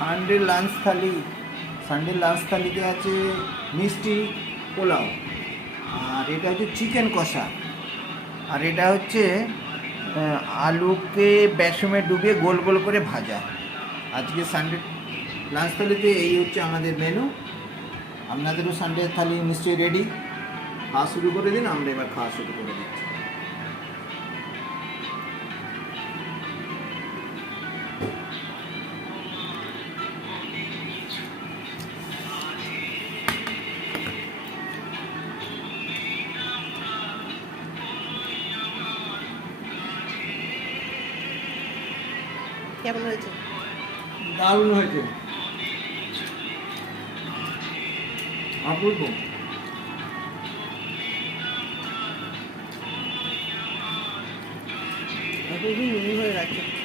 Sunday lunch থালিতে আছে মিষ্টি পোলাও, আর এটা হচ্ছে চিকেন কষা, আর এটা হচ্ছে আলুকে বেসমে ডুবিয়ে গোল গোল করে ভাজা। আজকে সানডে লাঞ্চ থালিতে এই হচ্ছে আমাদের মেনু। আপনাদেরও সানডে থালি নিশ্চয়ই রেডি। খাওয়া শুরু করে দিন, আমরা এবার খাওয়া শুরু করে দিচ্ছি। কেমন হয়েছে? দারুণ হয়েছে, অপূর্ব। নুনি হয়ে রাখছে।